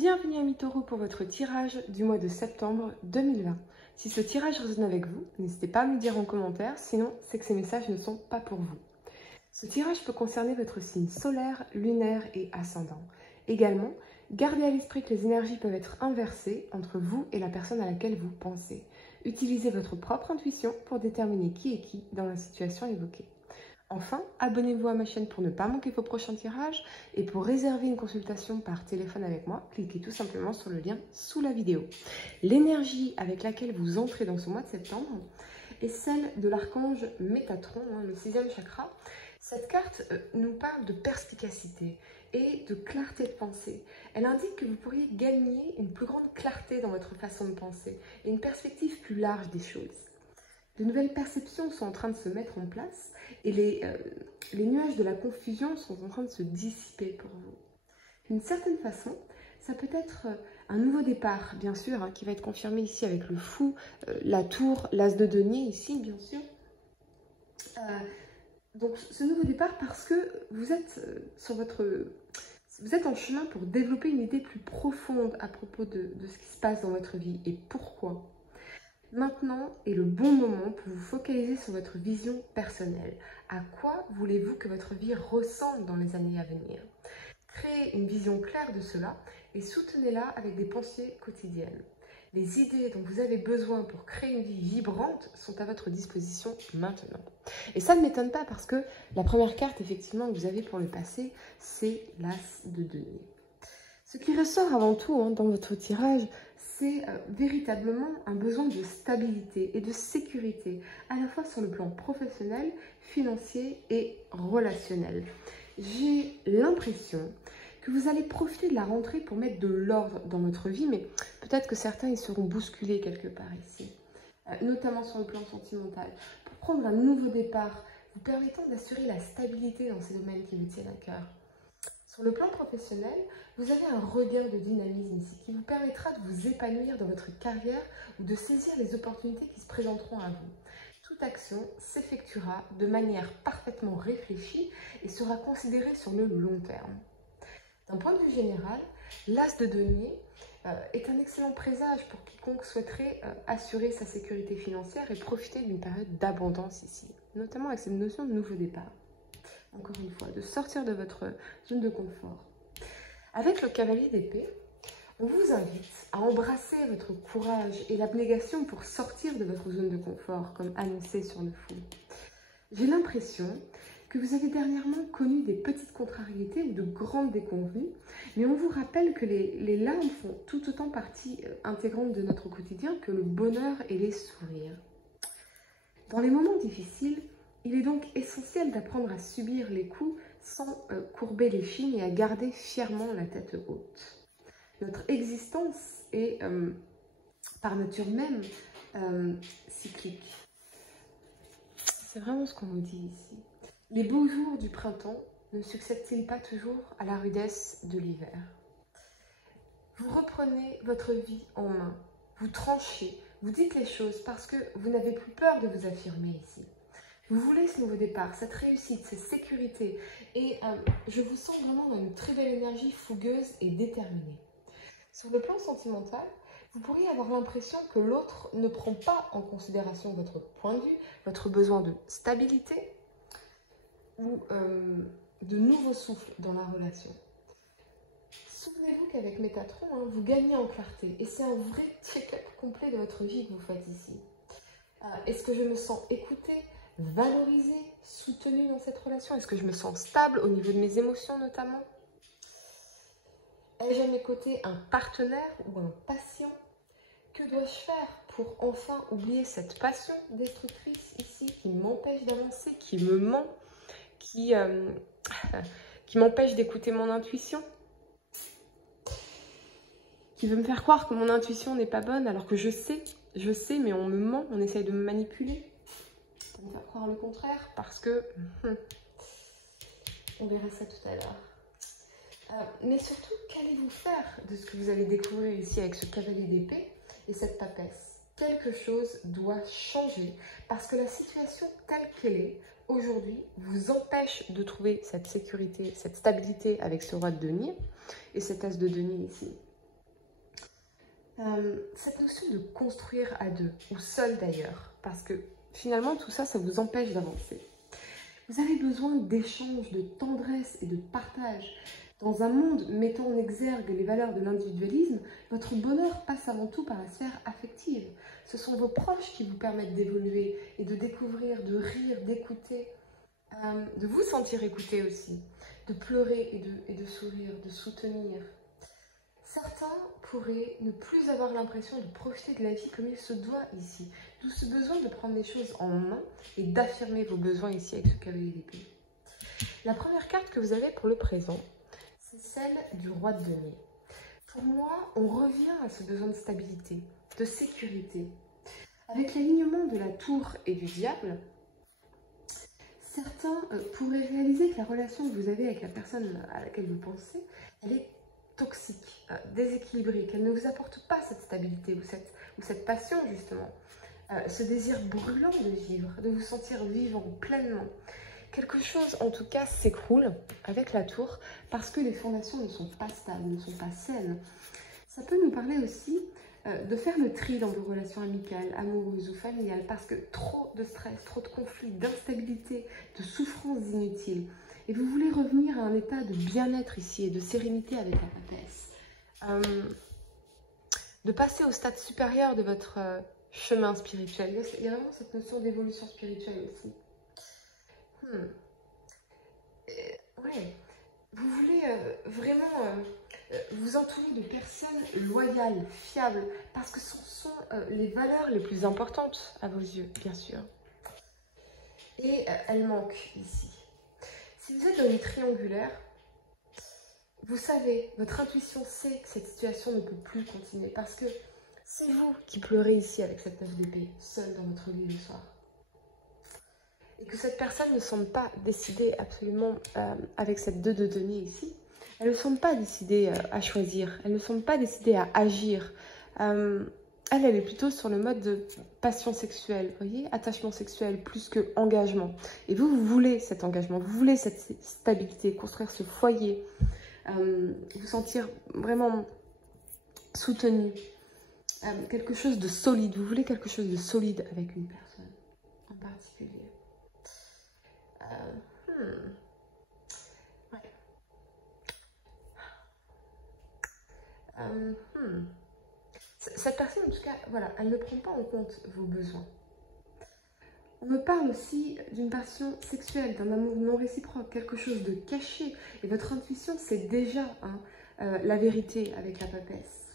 Bienvenue à Taureau pour votre tirage du mois de septembre 2020. Si ce tirage résonne avec vous, n'hésitez pas à me le dire en commentaire, sinon c'est que ces messages ne sont pas pour vous. Ce tirage peut concerner votre signe solaire, lunaire et ascendant. Également, gardez à l'esprit que les énergies peuvent être inversées entre vous et la personne à laquelle vous pensez. Utilisez votre propre intuition pour déterminer qui est qui dans la situation évoquée. Enfin, abonnez-vous à ma chaîne pour ne pas manquer vos prochains tirages et pour réserver une consultation par téléphone avec moi, cliquez tout simplement sur le lien sous la vidéo. L'énergie avec laquelle vous entrez dans ce mois de septembre est celle de l'archange Métatron, le 6e chakra. Cette carte nous parle de perspicacité et de clarté de pensée. Elle indique que vous pourriez gagner une plus grande clarté dans votre façon de penser et une perspective plus large des choses. De nouvelles perceptions sont en train de se mettre en place et les nuages de la confusion sont en train de se dissiper pour vous. D'une certaine façon, ça peut être un nouveau départ, bien sûr, qui va être confirmé ici avec le fou, la tour, l'as de denier ici, bien sûr. Donc ce nouveau départ parce que vous êtes vous êtes en chemin pour développer une idée plus profonde à propos de ce qui se passe dans votre vie et pourquoi. Maintenant est le bon moment pour vous focaliser sur votre vision personnelle. À quoi voulez-vous que votre vie ressemble dans les années à venir? Créez une vision claire de cela et soutenez-la avec des pensées quotidiennes. Les idées dont vous avez besoin pour créer une vie vibrante sont à votre disposition maintenant. Et ça ne m'étonne pas parce que la première carte effectivement que vous avez pour le passé, c'est l'as de denier. Ce qui ressort avant tout dans votre tirage, c'est véritablement un besoin de stabilité et de sécurité, à la fois sur le plan professionnel, financier et relationnel. J'ai l'impression que vous allez profiter de la rentrée pour mettre de l'ordre dans votre vie, mais peut-être que certains y seront bousculés quelque part ici, notamment sur le plan sentimental, pour prendre un nouveau départ, vous permettant d'assurer la stabilité dans ces domaines qui vous tiennent à cœur. Sur le plan professionnel, vous avez un regain de dynamisme ici qui vous permettra de vous épanouir dans votre carrière ou de saisir les opportunités qui se présenteront à vous. Toute action s'effectuera de manière parfaitement réfléchie et sera considérée sur le long terme. D'un point de vue général, l'as de denier est un excellent présage pour quiconque souhaiterait assurer sa sécurité financière et profiter d'une période d'abondance ici, notamment avec cette notion de nouveau départ. Encore une fois, de sortir de votre zone de confort. Avec le cavalier d'épée, on vous invite à embrasser votre courage et l'abnégation pour sortir de votre zone de confort, comme annoncé sur le fond. J'ai l'impression que vous avez dernièrement connu des petites contrariétés ou de grandes déconvenues, mais on vous rappelle que les larmes font tout autant partie intégrante de notre quotidien que le bonheur et les sourires. Dans les moments difficiles, il est donc essentiel d'apprendre à subir les coups sans courber les chines et à garder fièrement la tête haute. Notre existence est, par nature même, cyclique. C'est vraiment ce qu'on nous dit ici. Les beaux jours du printemps ne succèdent-ils pas toujours à la rudesse de l'hiver? Vous reprenez votre vie en main, vous tranchez, vous dites les choses parce que vous n'avez plus peur de vous affirmer ici. Vous voulez ce nouveau départ, cette réussite, cette sécurité et je vous sens vraiment dans une très belle énergie fougueuse et déterminée. Sur le plan sentimental, vous pourriez avoir l'impression que l'autre ne prend pas en considération votre point de vue, votre besoin de stabilité ou de nouveaux souffles dans la relation. Souvenez-vous qu'avec Métatron, vous gagnez en clarté et c'est un vrai check-up complet de votre vie que vous faites ici. Est-ce que je me sens écoutée, valorisée, soutenue dans cette relation? Est-ce que je me sens stable au niveau de mes émotions notamment? Ai-je à mes côtés un partenaire ou un patient? Que dois-je faire pour enfin oublier cette passion destructrice ici qui m'empêche d'avancer, qui me ment, qui m'empêche d'écouter mon intuition? Qui veut me faire croire que mon intuition n'est pas bonne alors que je sais, mais on me ment, on essaye de me manipuler. Pour me faire croire le contraire parce que... on verra ça tout à l'heure. Mais surtout, qu'allez-vous faire de ce que vous allez découvrir ici avec ce cavalier d'épée et cette papesse? Quelque chose doit changer parce que la situation telle qu'elle est aujourd'hui vous empêche de trouver cette sécurité, cette stabilité avec ce roi de denier et cet as de denier ici. Cette notion de construire à deux, ou seul d'ailleurs, parce que finalement tout ça, ça vous empêche d'avancer. Vous avez besoin d'échanges, de tendresse et de partage. Dans un monde mettant en exergue les valeurs de l'individualisme, votre bonheur passe avant tout par la sphère affective. Ce sont vos proches qui vous permettent d'évoluer et de découvrir, de rire, d'écouter, de vous sentir écouté aussi, de pleurer et de sourire, de soutenir. Certains pourraient ne plus avoir l'impression de profiter de la vie comme il se doit ici, d'où ce besoin de prendre les choses en main et d'affirmer vos besoins ici avec ce cavalier d'épée. La première carte que vous avez pour le présent, c'est celle du roi de denier. Pour moi, on revient à ce besoin de stabilité, de sécurité. Avec l'alignement de la tour et du diable, certains pourraient réaliser que la relation que vous avez avec la personne à laquelle vous pensez, elle est toxique, déséquilibrée, qu'elle ne vous apporte pas cette stabilité ou cette passion justement, ce désir brûlant de vivre, de vous sentir vivant pleinement. Quelque chose en tout cas s'écroule avec la tour parce que les fondations ne sont pas stables, ne sont pas saines. Ça peut nous parler aussi de faire le tri dans vos relations amicales, amoureuses ou familiales parce que trop de stress, trop de conflits, d'instabilité, de souffrances inutiles. Et vous voulez revenir à un état de bien-être ici et de sérénité avec la papesse. De passer au stade supérieur de votre chemin spirituel. Il y a vraiment cette notion d'évolution spirituelle aussi. Ouais. Vous voulez vraiment vous entourer de personnes loyales, fiables, parce que ce sont les valeurs les plus importantes à vos yeux, bien sûr. Et elles manquent ici. Si vous êtes dans une triangulaire, vous savez, votre intuition sait que cette situation ne peut plus continuer parce que c'est vous qui pleurez ici avec cette 9 d'épée, seul dans votre lit le soir. Et que cette personne ne semble pas décidée absolument avec cette 2 de denier ici. Elle ne semble pas décidée à choisir, elle ne semble pas décidée à agir. Elle est plutôt sur le mode de passion sexuelle, vous voyez, attachement sexuel plus que engagement. Et vous, vous voulez cet engagement, vous voulez cette stabilité, construire ce foyer, vous sentir vraiment soutenu, quelque chose de solide. Vous voulez quelque chose de solide avec une personne en particulier. Ouais. Cette personne, en tout cas, voilà, elle ne prend pas en compte vos besoins. On me parle aussi d'une passion sexuelle, d'un amour non réciproque, quelque chose de caché. Et votre intuition, c'est déjà la vérité avec la papesse.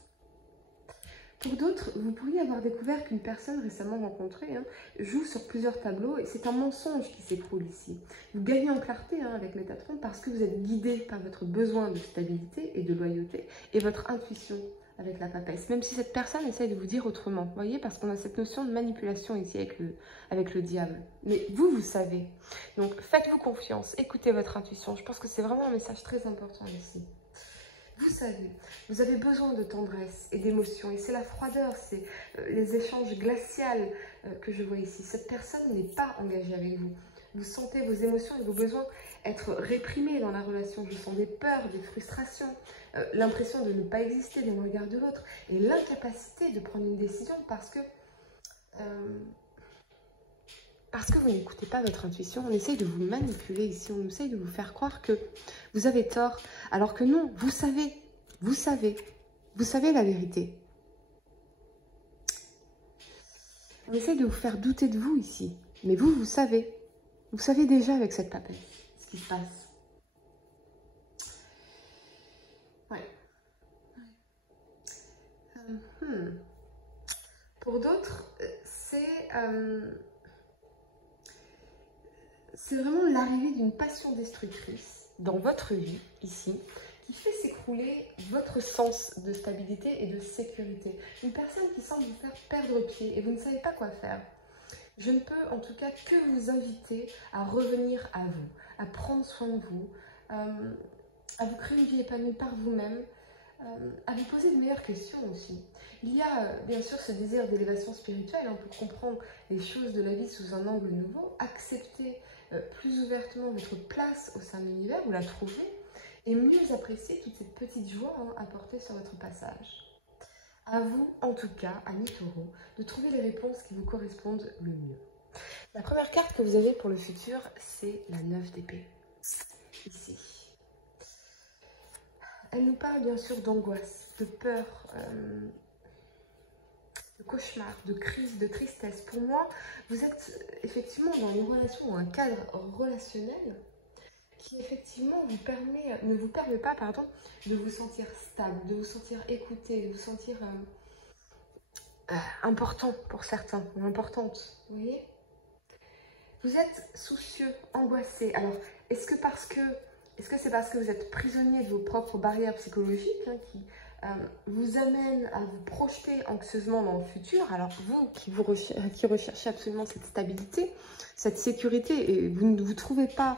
Pour d'autres, vous pourriez avoir découvert qu'une personne récemment rencontrée joue sur plusieurs tableaux et c'est un mensonge qui s'écroule ici. Vous gagnez en clarté avec Métatron parce que vous êtes guidé par votre besoin de stabilité et de loyauté et votre intuition avec la papesse, même si cette personne essaye de vous dire autrement, vous voyez, parce qu'on a cette notion de manipulation ici avec le diable. Mais vous, vous savez. Donc, faites-vous confiance, écoutez votre intuition. Je pense que c'est vraiment un message très important ici. Vous savez, vous avez besoin de tendresse et d'émotion, et c'est la froideur, c'est les échanges glaciaux que je vois ici. Cette personne n'est pas engagée avec vous. Vous sentez vos émotions et vos besoins être réprimés dans la relation. Je sens des peurs, des frustrations, l'impression de ne pas exister dans le regard de l'autre et l'incapacité de prendre une décision parce que vous n'écoutez pas votre intuition. On essaye de vous manipuler ici, on essaye de vous faire croire que vous avez tort, alors que non, vous savez la vérité. On essaye de vous faire douter de vous ici, mais vous savez déjà avec cette papesse ce qui se passe. Ouais. Pour d'autres, c'est vraiment l'arrivée d'une passion destructrice dans votre vie, ici, qui fait s'écrouler votre sens de stabilité et de sécurité. Une personne qui semble vous faire perdre pied et vous ne savez pas quoi faire. Je ne peux en tout cas que vous inviter à revenir à vous, à prendre soin de vous, à vous créer une vie épanouie par vous-même, à vous poser de meilleures questions aussi. Il y a bien sûr ce désir d'élévation spirituelle pour comprendre les choses de la vie sous un angle nouveau, accepter plus ouvertement votre place au sein de l'univers, ou la trouver, et mieux apprécier toutes ces petites joies apportées sur votre passage. À vous, en tout cas, amis taureaux, de trouver les réponses qui vous correspondent le mieux. La première carte que vous avez pour le futur, c'est la 9 d'épée. Ici. Elle nous parle bien sûr d'angoisse, de peur, de cauchemar, de crise, de tristesse. Pour moi, vous êtes effectivement dans une relation ou un cadre relationnel qui effectivement ne vous permet pas de vous sentir stable, de vous sentir écouté, de vous sentir important pour certains, ou importante, vous voyez? Vous êtes soucieux, angoissé. Alors, est-ce que c'est parce que vous êtes prisonnier de vos propres barrières psychologiques qui vous amènent à vous projeter anxieusement dans le futur? Alors, vous qui recherchez absolument cette stabilité, cette sécurité, et vous ne vous trouvez pas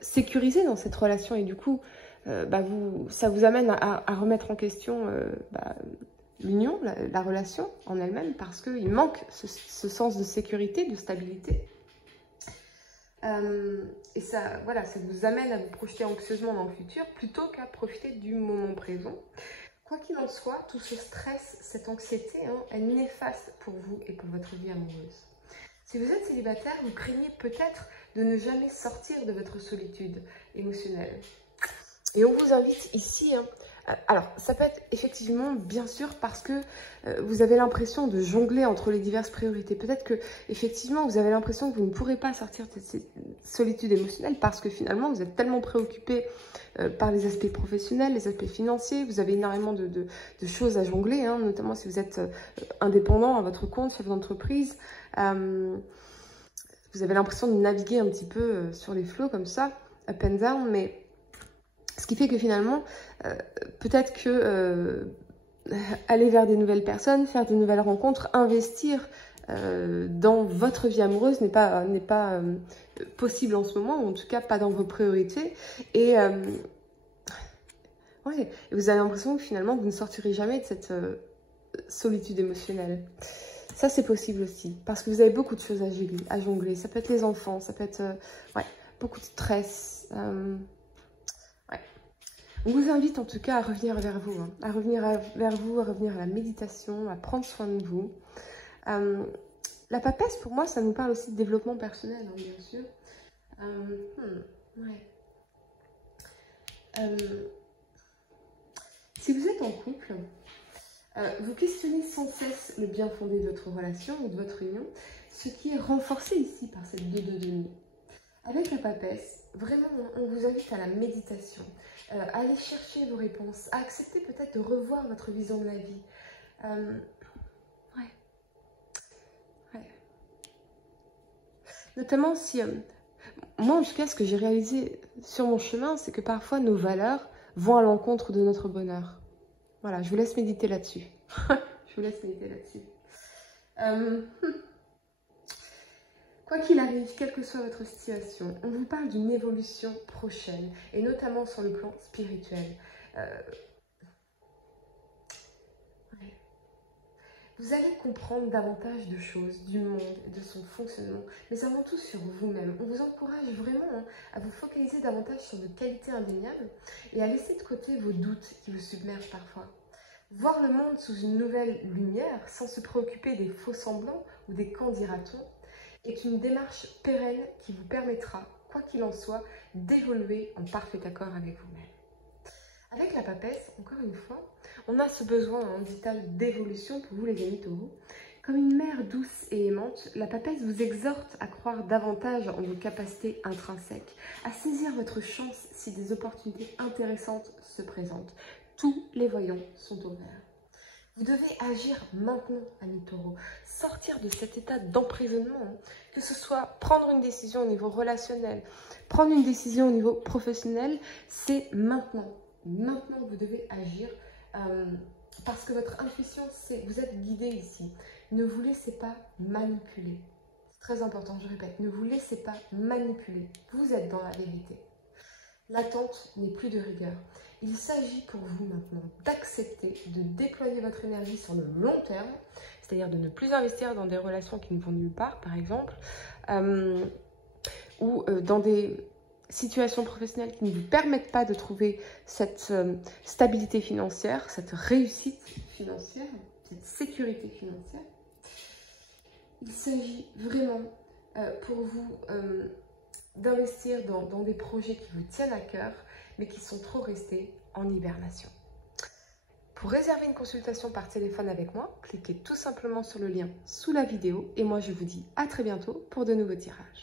sécurisé dans cette relation, et du coup, ça vous amène à remettre en question l'union, la relation en elle-même, parce qu'il manque ce sens de sécurité, de stabilité. Et ça vous amène à vous projeter anxieusement dans le futur plutôt qu'à profiter du moment présent. Quoi qu'il en soit, tout ce stress, cette anxiété, est néfaste pour vous et pour votre vie amoureuse. Si vous êtes célibataire, vous craignez peut-être de ne jamais sortir de votre solitude émotionnelle. Et on vous invite ici, alors ça peut être effectivement bien sûr parce que vous avez l'impression de jongler entre les diverses priorités. Peut-être que effectivement vous avez l'impression que vous ne pourrez pas sortir de cette solitude émotionnelle parce que finalement vous êtes tellement préoccupé par les aspects professionnels, les aspects financiers. Vous avez énormément de choses à jongler, notamment si vous êtes indépendant à votre compte, chef d'entreprise. Vous avez l'impression de naviguer un petit peu sur les flots comme ça, up and down, mais ce qui fait que finalement, peut-être que aller vers des nouvelles personnes, faire de nouvelles rencontres, investir dans votre vie amoureuse n'est pas possible en ce moment, ou en tout cas pas dans vos priorités. Et vous avez l'impression que finalement, vous ne sortirez jamais de cette solitude émotionnelle. Ça, c'est possible aussi, parce que vous avez beaucoup de choses à jongler. Ça peut être les enfants, ça peut être beaucoup de stress. On vous invite en tout cas à revenir vers vous, à revenir à la méditation, à prendre soin de vous. La papesse, pour moi, ça nous parle aussi de développement personnel, bien sûr. Si vous êtes en couple, vous questionnez sans cesse le bien fondé de votre relation ou de votre union, ce qui est renforcé ici par cette 2 de denier. Avec la papesse, vraiment, on vous invite à la méditation, à aller chercher vos réponses, à accepter peut-être de revoir votre vision de la vie. Notamment si... moi, en tout cas, ce que j'ai réalisé sur mon chemin, c'est que parfois, nos valeurs vont à l'encontre de notre bonheur. Voilà, je vous laisse méditer là-dessus. Je vous laisse méditer là-dessus. Quoi qu'il arrive, quelle que soit votre situation, on vous parle d'une évolution prochaine, et notamment sur le plan spirituel. Vous allez comprendre davantage de choses, du monde, de son fonctionnement, mais avant tout sur vous-même. On vous encourage vraiment à vous focaliser davantage sur vos qualités indéniables et à laisser de côté vos doutes qui vous submergent parfois. Voir le monde sous une nouvelle lumière, sans se préoccuper des faux semblants ou des qu'en dira-t-on, est une démarche pérenne qui vous permettra, quoi qu'il en soit, d'évoluer en parfait accord avec vous-même. Avec la papesse, encore une fois, on a ce besoin vital d'évolution pour vous les amis taureaux. Comme une mère douce et aimante, la papesse vous exhorte à croire davantage en vos capacités intrinsèques, à saisir votre chance si des opportunités intéressantes se présentent. Tous les voyants sont au vert. Vous devez agir maintenant, amis taureaux, sortir de cet état d'emprisonnement, que ce soit prendre une décision au niveau relationnel, prendre une décision au niveau professionnel, c'est maintenant. Maintenant que vous devez agir, parce que votre intuition, vous êtes guidé ici. Ne vous laissez pas manipuler. C'est très important, je répète, ne vous laissez pas manipuler. Vous êtes dans la vérité. L'attente n'est plus de rigueur. Il s'agit pour vous maintenant d'accepter de déployer votre énergie sur le long terme, c'est-à-dire de ne plus investir dans des relations qui ne vont nulle part, par exemple, ou dans des situations professionnelles qui ne vous permettent pas de trouver cette stabilité financière, cette réussite financière. cette sécurité financière. Il s'agit vraiment pour vous d'investir dans des projets qui vous tiennent à cœur, mais qui sont trop restés en hibernation. Pour réserver une consultation par téléphone avec moi, cliquez tout simplement sur le lien sous la vidéo et moi je vous dis à très bientôt pour de nouveaux tirages.